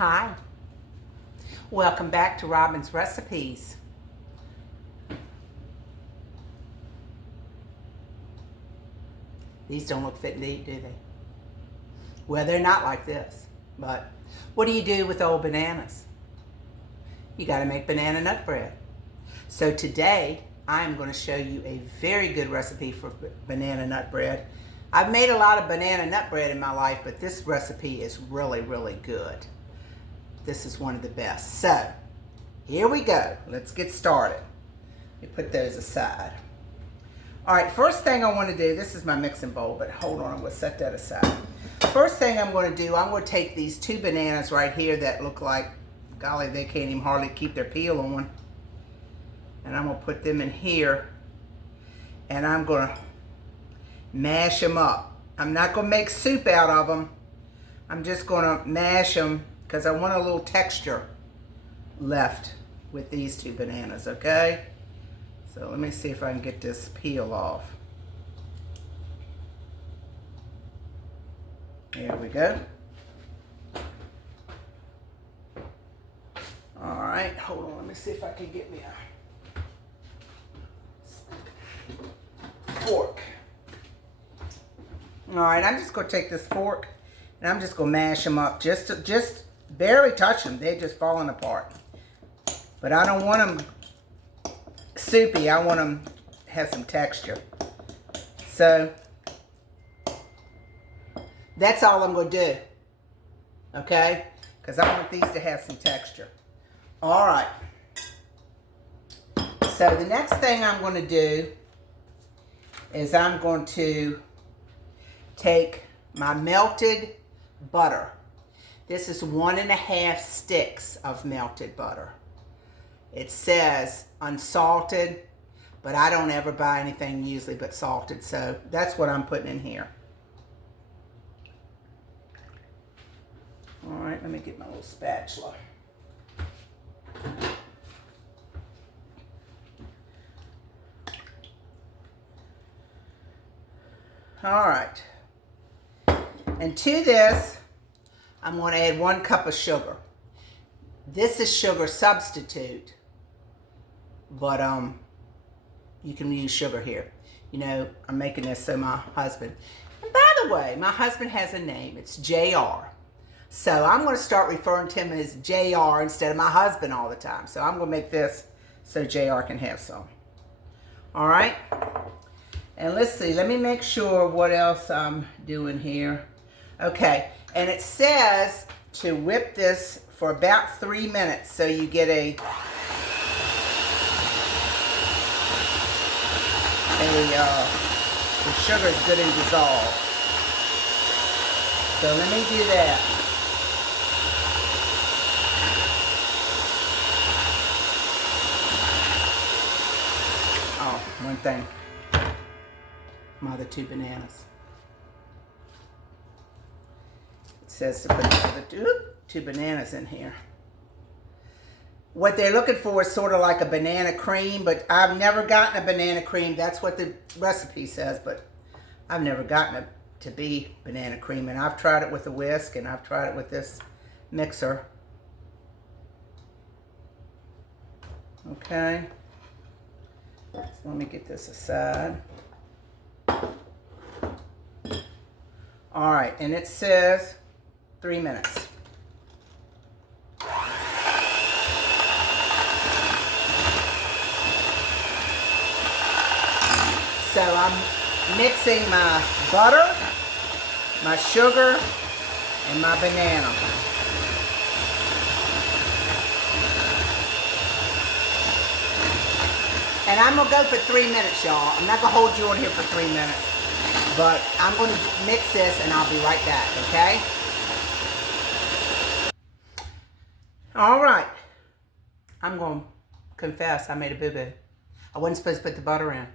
Hi, welcome back to Robin's Recipes. These don't look fit to eat, do they? Well, they're not like this, but what do you do with old bananas? You got to make banana nut bread. So today, I am going to show you a very good recipe for banana nut bread. I've made a lot of banana nut bread in my life, but this recipe is really, really good. This is one of the best. So, here we go. Let's get started. Let me put those aside. All right, first thing I want to do, this is my mixing bowl, but hold on, I'm going to set that aside. First thing I'm going to do, I'm going to take these two bananas right here that look like, golly, they can't even hardly keep their peel on. And I'm going to put them in here, and I'm going to mash them up. I'm not going to make soup out of them. I'm just going to mash them because I want a little texture left with these two bananas, okay? So let me see if I can get this peel off. There we go. All right, hold on, let me see if I can get me a fork. All right, I'm just gonna take this fork and I'm just gonna mash them up, just barely touch them. They're just falling apart. But I don't want them soupy. I want them to have some texture. So that's all I'm going to do. Okay? Because I want these to have some texture. All right. So the next thing I'm going to do is I'm going to take my melted butter. This is 1.5 sticks of melted butter. It says unsalted, but I don't ever buy anything usually but salted, so that's what I'm putting in here. All right, let me get my little spatula. All right, and to this, I'm going to add 1 cup of sugar. This is sugar substitute, but you can use sugar here. You know, I'm making this so my husband, and by the way, my husband has a name. It's JR. So I'm going to start referring to him as JR instead of my husband all the time. So I'm going to make this so JR can have some. All right. And let's see. Let me make sure what else I'm doing here. Okay. And it says to whip this for about 3 minutes so you get the sugar is good and dissolved. So let me do that. Oh, one thing. My other 2 bananas. It says to put the other 2 bananas in here. What they're looking for is sort of like a banana cream, but I've never gotten a banana cream. That's what the recipe says, but I've never gotten it to be banana cream. And I've tried it with a whisk, and I've tried it with this mixer. Okay. So let me get this aside. All right, and it says 3 minutes. So I'm mixing my butter, my sugar, and my banana. And I'm going to go for 3 minutes, y'all. I'm not going to hold you on here for 3 minutes. But I'm going to mix this and I'll be right back, okay? All right. I'm going to confess I made a boo-boo. I wasn't supposed to put the butter in.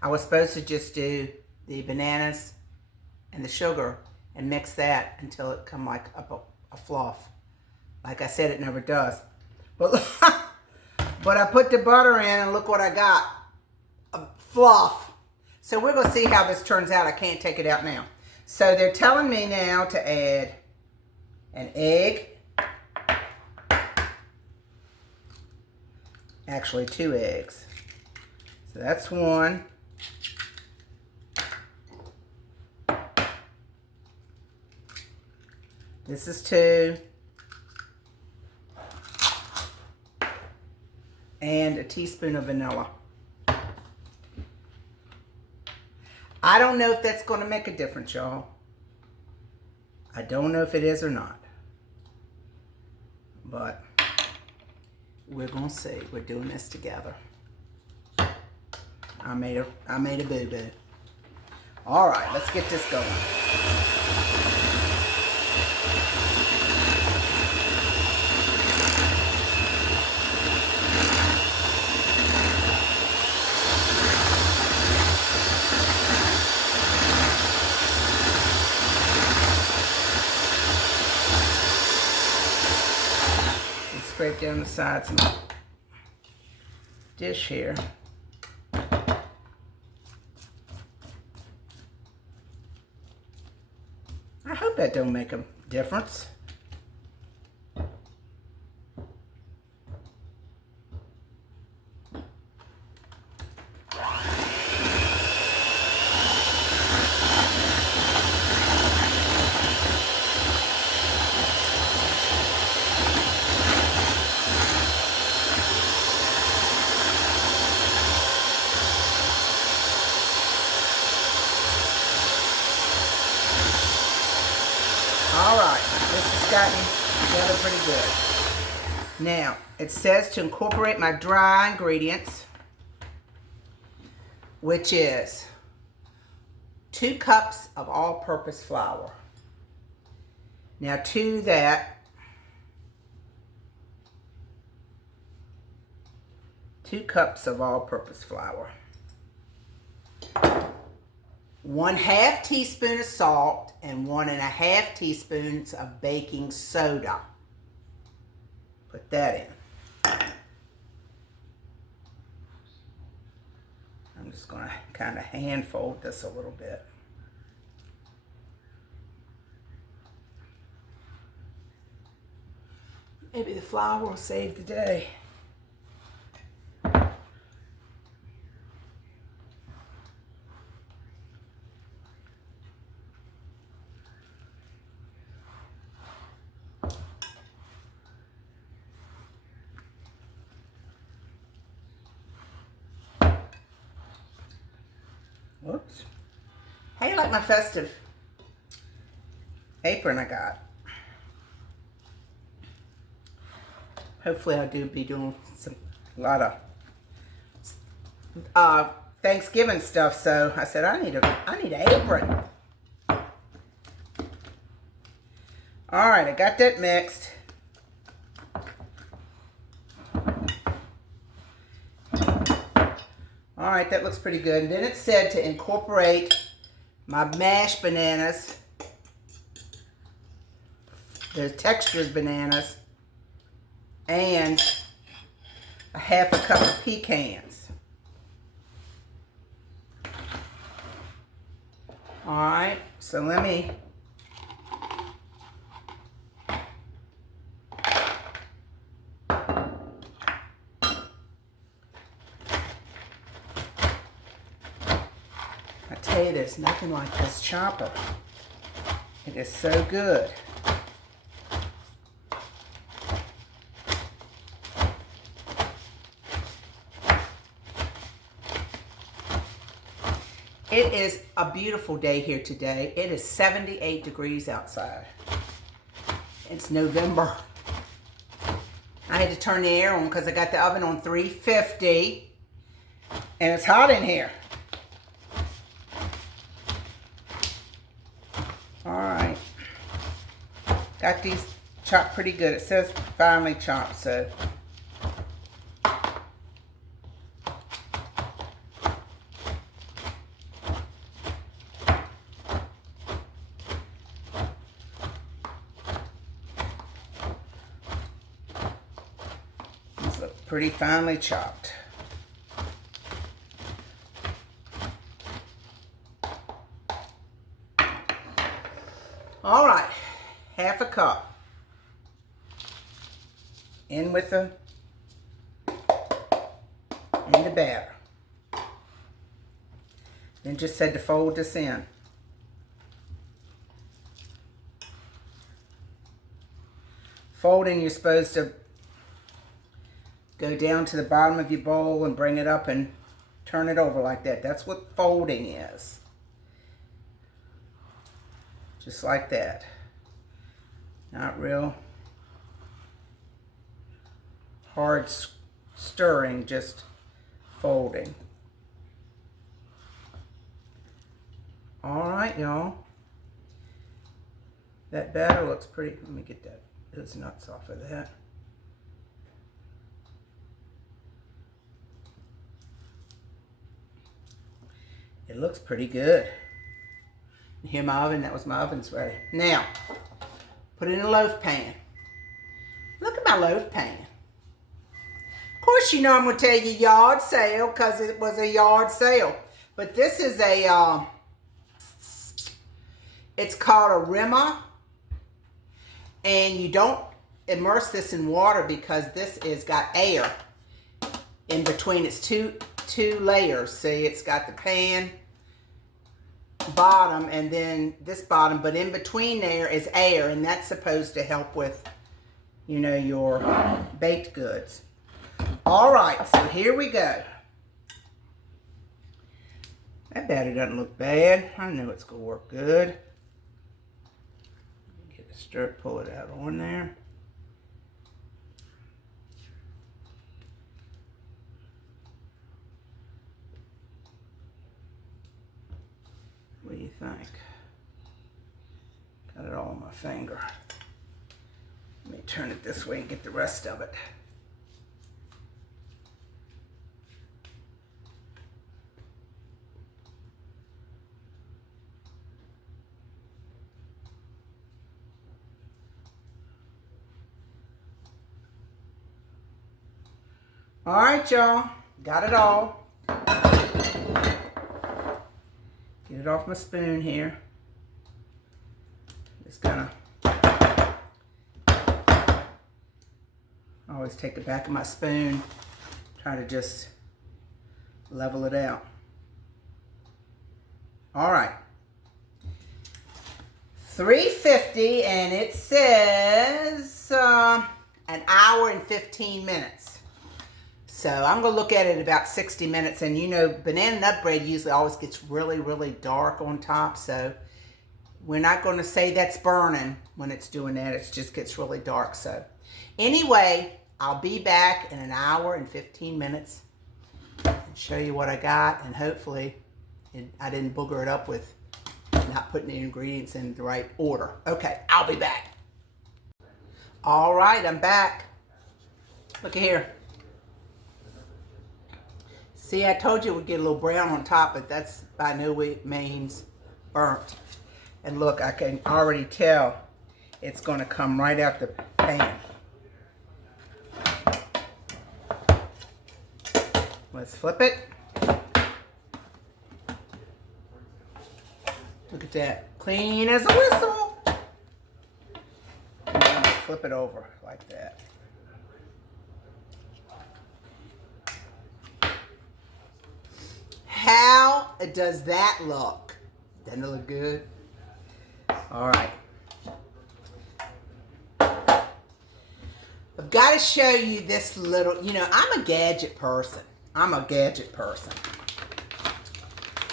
I was supposed to just do the bananas and the sugar and mix that until it come like a fluff. Like I said, it never does. But, but I put the butter in and look what I got. A fluff. So we're going to see how this turns out. I can't take it out now. So they're telling me now to add an egg, Actually, 2 eggs. So that's 1. This is 2. And a teaspoon of vanilla. I don't know if that's going to make a difference, y'all. I don't know if it is or not. But we're going to see. We're doing this together. I made a boo-boo. All right, let's get this going. Scrape down the sides of the dish here. I hope that don't make a difference. All right, this has gotten together pretty good. Now, it says to incorporate my dry ingredients, which is 2 cups of all-purpose flour. Now, to that, 2 cups of all-purpose flour. 1/2 teaspoon of salt and 1½ teaspoons of baking soda. Put that in. I'm just going to kind of hand fold this a little bit. Maybe the flour will save the day. Whoops. How you like my festive apron I got? Hopefully I do be doing a lot of Thanksgiving stuff, so I said I need an apron. All right, I got that mixed. All right, that looks pretty good. And then it said to incorporate my mashed bananas, the textured bananas, and a 1/2 cup of pecans. All right, so let me tell you, there's nothing like this chopper. It is so good. It is a beautiful day here today. It is 78 degrees outside. It's November. I had to turn the air on because I got the oven on 350 and it's hot in here. Alright, got these chopped pretty good. It says finely chopped, so these look pretty finely chopped. All right, 1/2 cup in with the batter. Then just said to fold this in. Folding, you're supposed to go down to the bottom of your bowl and bring it up and turn it over like that. That's what folding is. Just like that. Not real hard stirring, just folding. All right, y'all. That batter looks pretty. Let me get those nuts off of that. It looks pretty good. Here my oven, that was my oven's ready. Now, put it in a loaf pan. Look at my loaf pan. Of course, you know I'm going to tell you yard sale because it was a yard sale. But this is a, it's called a rimmer. And you don't immerse this in water because this is got air in between. It's two layers. See, it's got the pan bottom and then this bottom, but in between there is air, and that's supposed to help with, you know, your baked goods. All right, so here we go. That batter doesn't look bad. I know it's gonna work good. Get it stir, pull it out on there. What do you think? Got it all on my finger. Let me turn it this way and get the rest of it. All right, y'all. Got it all. Get it off my spoon here. Just gonna always take the back of my spoon, try to just level it out. All right. 350, and it says an hour and 15 minutes. So I'm going to look at it about 60 minutes. And you know, banana nut bread usually always gets really, really dark on top. So we're not going to say that's burning when it's doing that. It just gets really dark. So anyway, I'll be back in an hour and 15 minutes and show you what I got. And hopefully I didn't booger it up with not putting the ingredients in the right order. Okay, I'll be back. All right, I'm back. Look at here. See, I told you it would get a little brown on top, but that's by no means burnt. And look, I can already tell it's going to come right out the pan. Let's flip it. Look at that. Clean as a whistle. And then flip it over like that. How does that look? Doesn't it look good? All right. I've got to show you this little, you know, I'm a gadget person.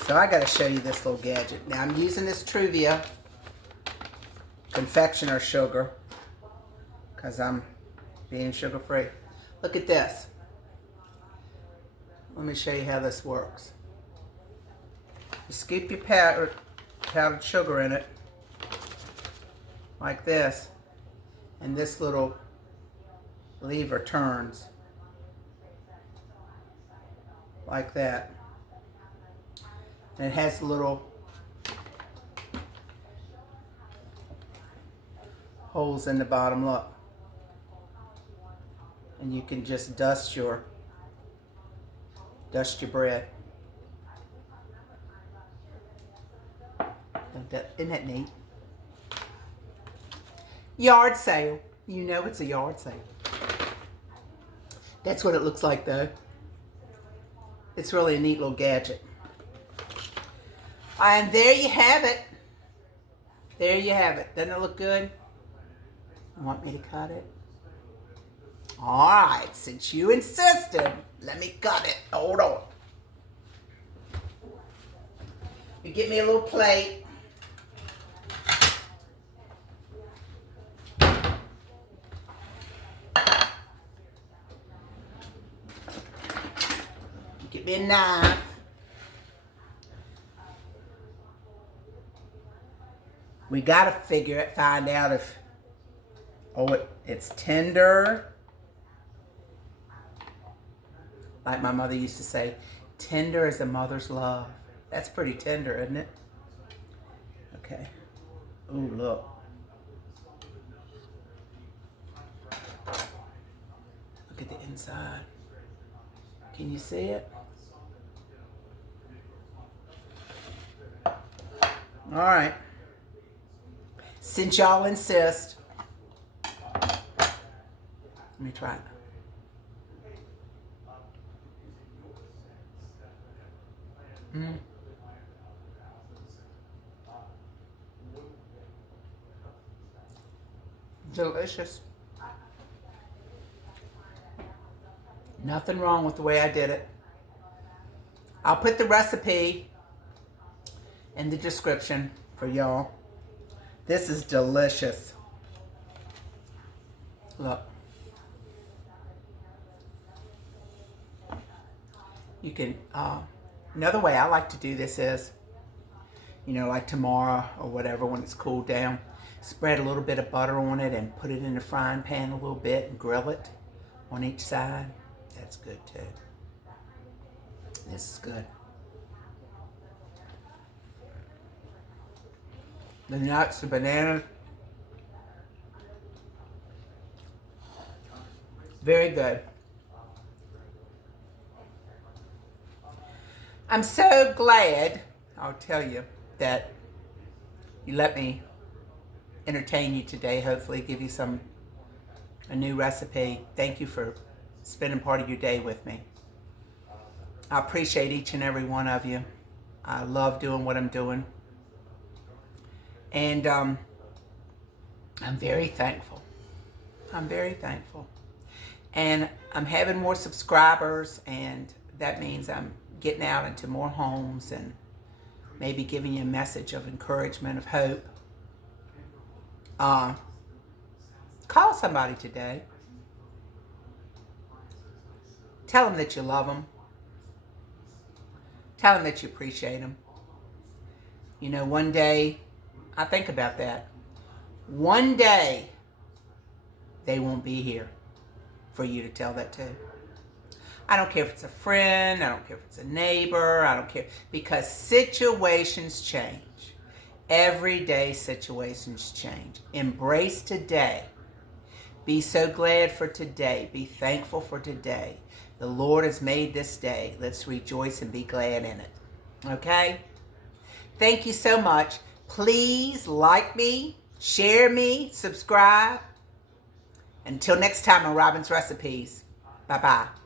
So I got to show you this little gadget. Now I'm using this Truvia confectioner sugar because I'm being sugar free. Look at this. Let me show you how this works. You scoop your powdered sugar in it like this, and this little lever turns like that. And it has little holes in the bottom, look. And you can just dust your bread. Isn't that neat? Yard sale. You know it's a yard sale. That's what it looks like though. It's really a neat little gadget. And there you have it. There you have it. Doesn't it look good? You want me to cut it? All right, since you insisted, let me cut it. Hold on. You get me a little plate. Get me a knife. We gotta find out if, it's tender. Like my mother used to say, tender as a mother's love. That's pretty tender, isn't it? Okay. Ooh, look. Look at the inside. Can you see it? All right. Since y'all insist, let me try it. Delicious. Nothing wrong with the way I did it. I'll put the recipe in the description for y'all. This is delicious. Look. You can, another way I like to do this is, like tomorrow or whatever when it's cooled down, spread a little bit of butter on it and put it in the frying pan a little bit and grill it on each side. That's good too. This is good. The nuts, the bananas. Very good. I'm so glad, I'll tell you, that you let me entertain you today. Hopefully give you a new recipe. Thank you for spending part of your day with me. I appreciate each and every one of you. I love doing what I'm doing. And I'm very thankful. I'm very thankful. And I'm having more subscribers, and that means I'm getting out into more homes and maybe giving you a message of encouragement, of hope. Call somebody today. Tell them that you love them. Tell them that you appreciate them. One day, I think about that. One day, they won't be here for you to tell that to. I don't care if it's a friend. I don't care if it's a neighbor. I don't care. Because situations change. Everyday situations change. Embrace today. Be so glad for today. Be thankful for today. The Lord has made this day. Let's rejoice and be glad in it. Okay? Thank you so much. Please like me, share me, subscribe. Until next time on Robin's Recipes. Bye-bye.